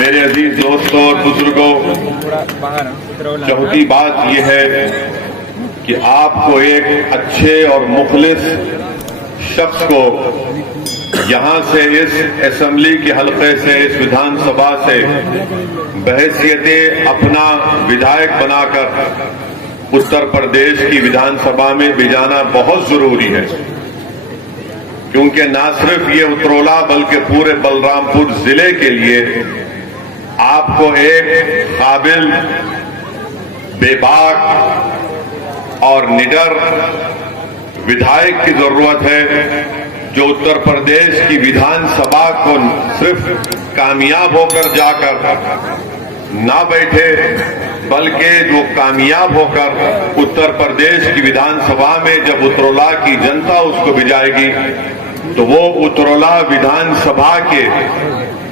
मेरे अजीज दोस्तों और बुजुर्गों, चौथी बात यह है कि आपको एक अच्छे और मुखलिस शख्स को यहां से इस असेंबली के हलके से, इस विधानसभा से बहैसियत अपना विधायक बनाकर उत्तर प्रदेश की विधानसभा में भेजाना बहुत जरूरी है, क्योंकि न सिर्फ ये उतरौला बल्कि पूरे बलरामपुर जिले के लिए आपको एक काबिल, बेबाक और निडर विधायक की जरूरत है, जो उत्तर प्रदेश की विधानसभा को सिर्फ कामयाब होकर जाकर ना बैठे, बल्कि वो कामयाब होकर उत्तर प्रदेश की विधानसभा में जब उतरौला की जनता उसको भिजाएगी तो वो उतरौला विधानसभा के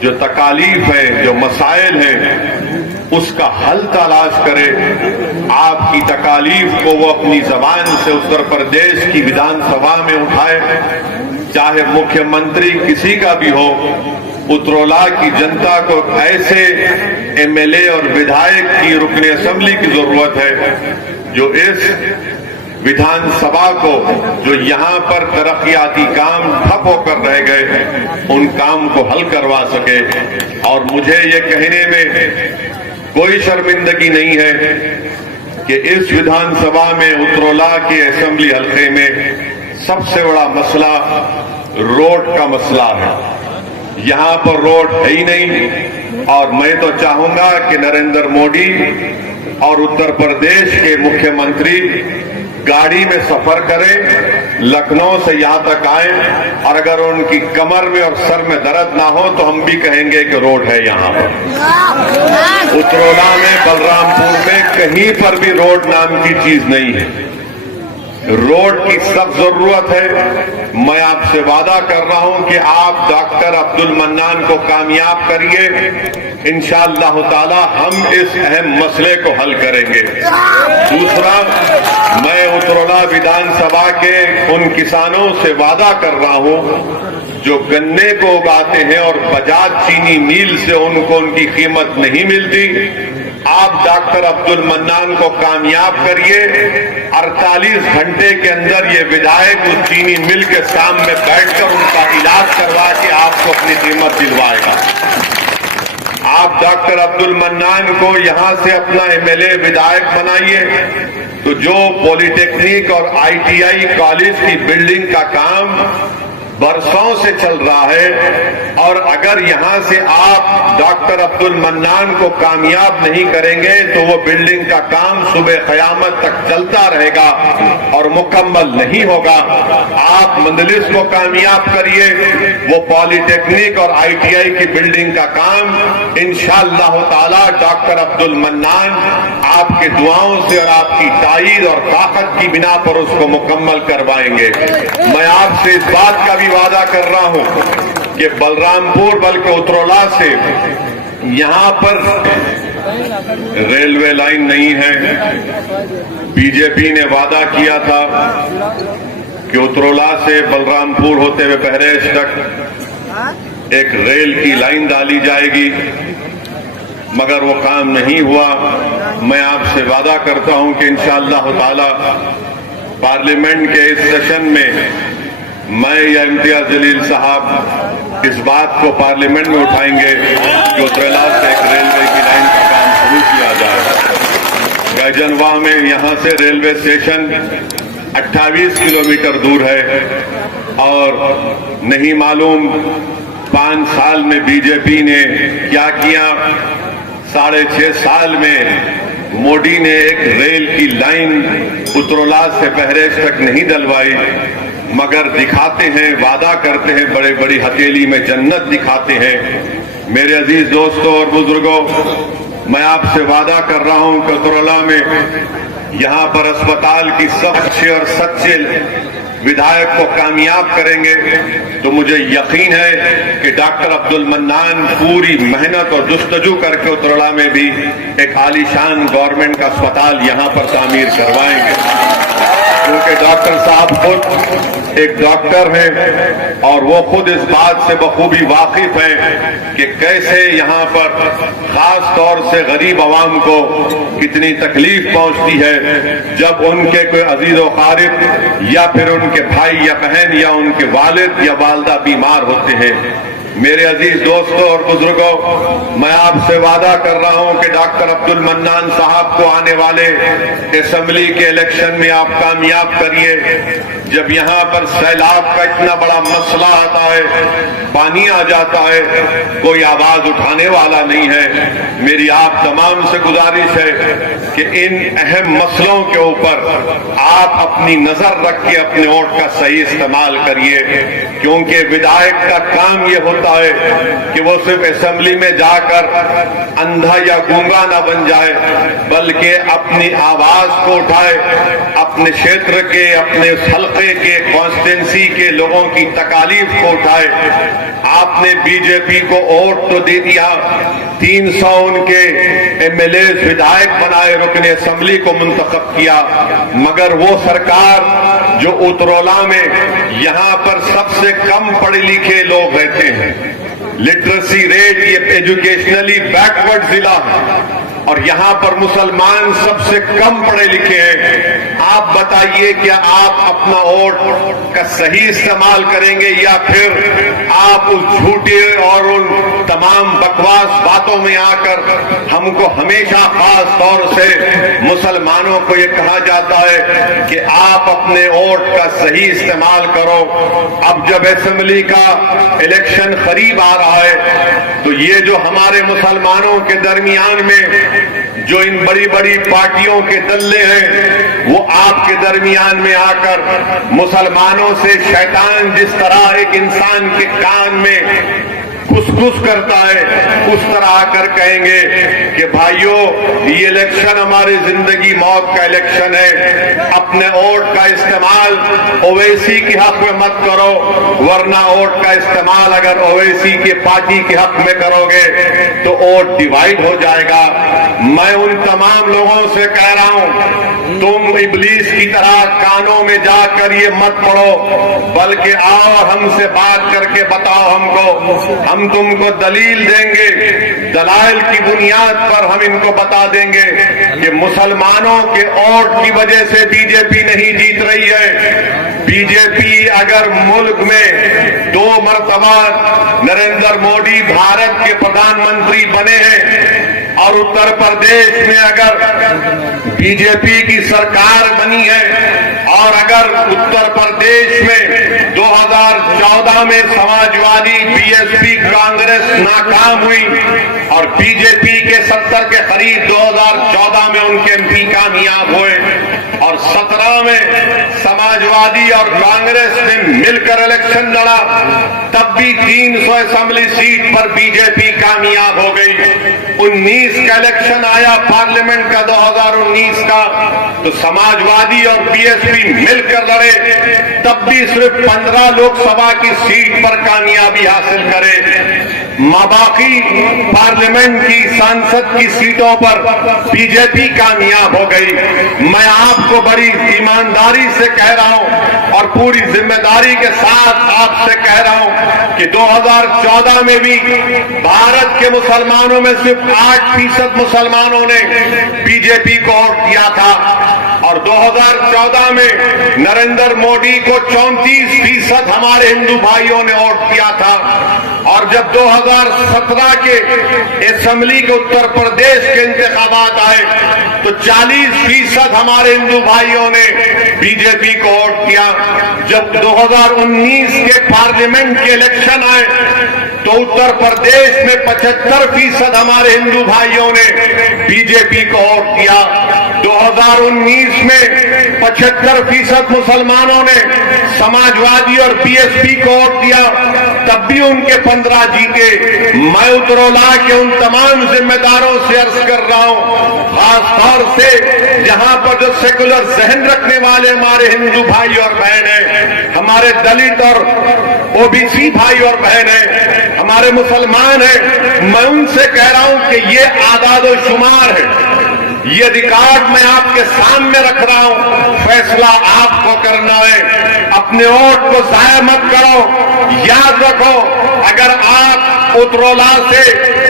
जो तकालीफ है, जो मसाइल हैं, उसका हल तलाश करे। आपकी तकालीफ को वो अपनी जबान से उत्तर प्रदेश की विधानसभा में उठाए, चाहे मुख्यमंत्री किसी का भी हो। उतरौला की जनता को ऐसे एमएलए और विधायक की रुकने असेंबली की जरूरत है जो इस विधानसभा को, जो यहां पर तरक्याती काम ठप होकर रह गए, उन काम को हल करवा सके। और मुझे ये कहने में कोई शर्मिंदगी नहीं है कि इस विधानसभा में उतरौला के असेंबली हलके में सबसे बड़ा मसला रोड का मसला है। यहां पर रोड है ही नहीं, और मैं तो चाहूंगा कि नरेंद्र मोदी और उत्तर प्रदेश के मुख्यमंत्री गाड़ी में सफर करें, लखनऊ से यहां तक आए, और अगर उनकी कमर में और सर में दर्द ना हो तो हम भी कहेंगे कि रोड है यहां पर। उतरौला में, बलरामपुर में कहीं पर भी रोड नाम की चीज नहीं है। रोड की सब जरूरत है। मैं आपसे वादा कर रहा हूं कि आप डॉक्टर अब्दुल मन्नान को कामयाब करिए, इंशाअल्लाह ताला हम इस अहम मसले को हल करेंगे। दूसरा, मैं उतरौला विधानसभा के उन किसानों से वादा कर रहा हूं जो गन्ने को उगाते हैं और बजाज चीनी मिल से उनको उनकी कीमत नहीं मिलती। आप डॉक्टर अब्दुल मन्नान को कामयाब करिए। 48 घंटे के अंदर ये विधायक उस चीनी मिल के सामने बैठकर उनका इलाज करवा के आपको अपनी कीमत दिलवाएगा। आप डॉक्टर अब्दुल मन्नान को यहां से अपना एमएलए विधायक बनाइए, तो जो पॉलिटेक्निक और आईटीआई कॉलेज की बिल्डिंग का काम बरसों से चल रहा है, और अगर यहां से आप डॉक्टर अब्दुल मन्नान को कामयाब नहीं करेंगे तो वो बिल्डिंग का काम सुबह क़यामत तक चलता रहेगा और मुकम्मल नहीं होगा। आप मंदलिस को कामयाब करिए, वो पॉलिटेक्निक और आईटीआई की बिल्डिंग का काम इंशाअल्लाह ताला डॉक्टर अब्दुल मन्नान आपके दुआओं से और आपकी ताईद और ताकत की बिना पर उसको मुकम्मल करवाएंगे। मैं आपसे इस बात का भी वादा कर रहा हूं कि बलरामपुर बल्कि उतरौला से यहां पर रेलवे लाइन नहीं है। बीजेपी ने वादा किया था कि उतरौला से बलरामपुर होते हुए बहराइच तक एक रेल की लाइन डाली जाएगी, मगर वो काम नहीं हुआ। मैं आपसे वादा करता हूं कि इंशाअल्लाह ताला पार्लियामेंट के इस सेशन में मैं या इम्तियाज जलील साहब इस बात को पार्लियामेंट में उठाएंगे कि उतरौला से एक रेलवे की लाइन का काम शुरू किया जाए। गैजनवा में यहां से रेलवे स्टेशन 28 किलोमीटर दूर है, और नहीं मालूम 5 साल में बीजेपी ने क्या किया। 6.5 साल में मोदी ने एक रेल की लाइन उतरौला से बहराइच तक नहीं डलवाई, मगर दिखाते हैं, वादा करते हैं, बड़े बड़ी हथेली में जन्नत दिखाते हैं। मेरे अजीज दोस्तों और बुजुर्गों, मैं आपसे वादा कर रहा हूं कि उतरौला में यहां पर अस्पताल की सब अच्छे और सच्चे विधायक को कामयाब करेंगे तो मुझे यकीन है कि डॉक्टर अब्दुल मन्नान पूरी मेहनत और जुस्तजू करके उतरौला में भी एक आलीशान गवर्नमेंट का अस्पताल यहां पर तामीर करवाएंगे। क्योंकि डॉक्टर साहब खुद एक डॉक्टर हैं और वो खुद इस बात से बखूबी वाकिफ हैं कि कैसे यहाँ पर खास तौर से गरीब आवाम को कितनी तकलीफ पहुंचती है जब उनके कोई अजीज व क़ारिब या फिर उनके भाई या बहन या उनके वालिद या वालदा बीमार होते हैं। मेरे अजीज दोस्तों और बुजुर्गों, मैं आपसे वादा कर रहा हूं कि डॉक्टर अब्दुल मन्नान साहब को आने वाले असेंबली के इलेक्शन में आप कामयाब करिए। जब यहां पर सैलाब का इतना बड़ा मसला आता है, पानी आ जाता है, कोई आवाज उठाने वाला नहीं है। मेरी आप तमाम से गुजारिश है कि इन अहम मसलों के ऊपर आप अपनी नजर रख के अपने वोट का सही इस्तेमाल करिए, क्योंकि विधायक का काम यह होता है कि वो सिर्फ असेंबली में जाकर अंधा या गूंगा ना बन जाए, बल्कि अपनी आवाज को उठाए, अपने क्षेत्र के, अपने हल्के के, कॉन्स्टिट्यूंसी के लोगों की तकालीफ को उठाए। आपने बीजेपी को वोट तो दे दिया, 300 उनके एमएलए विधायक बनाए, रुकने असेंबली को मुंतखब किया, मगर वो सरकार जो उतरौला में यहां पर सबसे कम पढ़े लिखे लोग रहते हैं, लिटरेसी रेट ये एजुकेशनली बैकवर्ड जिला है और यहां पर मुसलमान सबसे कम पढ़े लिखे हैं। आप बताइए क्या आप अपना वोट का सही इस्तेमाल करेंगे या फिर आप उस झूठे और उन तमाम बकवास बातों में आकर हमको हमेशा खास तौर से मुसलमानों को ये कहा जाता है कि आप अपने वोट का सही इस्तेमाल करो। अब जब असेंबली का इलेक्शन करीब आ रहा है तो ये जो हमारे मुसलमानों के दरमियान में जो इन बड़ी बड़ी पार्टियों के दल्ले हैं वो आपके दरमियान में आकर मुसलमानों से शैतान जिस तरह एक इंसान के कान में खुसखुस करता है उस तरह आकर कहेंगे कि भाइयों ये इलेक्शन हमारी जिंदगी मौत का इलेक्शन है, अपने वोट का इस्तेमाल ओवैसी के हक में मत करो, वरना वोट का इस्तेमाल अगर ओवैसी के पार्टी के हक में करोगे तो वोट डिवाइड हो जाएगा। मैं उन तमाम लोगों से कह रहा हूं, तुम इब्लीस की तरह कानों में जाकर ये मत पढ़ो, बल्कि आओ हमसे बात करके बताओ हमको, हम तुमको दलील देंगे, दलाइल की बुनियाद पर हम इनको बता देंगे कि मुसलमानों के वोट की वजह से बीजेपी नहीं जीत रही है। बीजेपी अगर मुल्क में 2 मरतबा नरेंद्र मोदी भारत के प्रधानमंत्री बने हैं और उत्तर प्रदेश में अगर बीजेपी की सरकार बनी है और अगर उत्तर प्रदेश में 2014 में समाजवादी, बीएसपी, कांग्रेस नाकाम हुई और बीजेपी के 70 के करीब 2014 में उनके एमपी कामयाब हुए और 17 में समाजवादी और कांग्रेस ने मिलकर इलेक्शन लड़ा, तब भी 300 असेंबली सीट पर बीजेपी कामयाब हो गई। 19 का इलेक्शन आया पार्लियामेंट का 2019 का, तो समाजवादी और बीएसपी मिलकर लड़े, तब भी सिर्फ 15 लोकसभा की सीट पर कामयाबी हासिल करे। बाकी पार्लियामेंट की सांसद की सीटों पर बीजेपी कामयाब हो गई। मैं आपको बड़ी ईमानदारी से कह रहा हूं और पूरी जिम्मेदारी के साथ आपसे कह रहा हूं कि 2014 में भी भारत के मुसलमानों में सिर्फ 8% मुसलमानों ने बीजेपी को वोट दिया था और 2014 में नरेंद्र मोदी को 34% हमारे हिंदू भाइयों ने वोट दिया था और जब 2017 के असेंबली के उत्तर प्रदेश के इंतखाबात आए तो 40% हमारे हिंदू भाइयों ने बीजेपी को वोट दिया। जब 2019 के पार्लियामेंट के इलेक्शन आए तो उत्तर प्रदेश में 75% हमारे हिंदू भाइयों ने बीजेपी को वोट दिया। 2019 में 75% मुसलमानों ने समाजवादी और बीएसपी को वोट दिया, तब भी उनके 15 जीते। मैं उतरौला के उन तमाम जिम्मेदारों से अर्ज कर रहा हूं, खासतौर से जहां पर जो सेकुलर जहन रखने वाले हमारे हिंदू भाई और बहन हैं, हमारे दलित और ओबीसी भाई और बहन हैं, हमारे मुसलमान हैं, मैं उनसे कह रहा हूं कि ये आदाद शुमार है, ये रिकॉर्ड मैं आपके सामने रख रहा हूं। फैसला आपको करना है। अपने वोट को जाया मत करो। याद रखो, अगर आप उतरौला से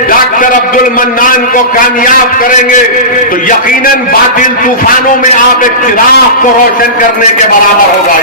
डॉक्टर अब्दुल मन्नान को कामयाब करेंगे तो यकीनन बातिल तूफानों में आप एक चिराग को रोशन करने के बराबर होगा।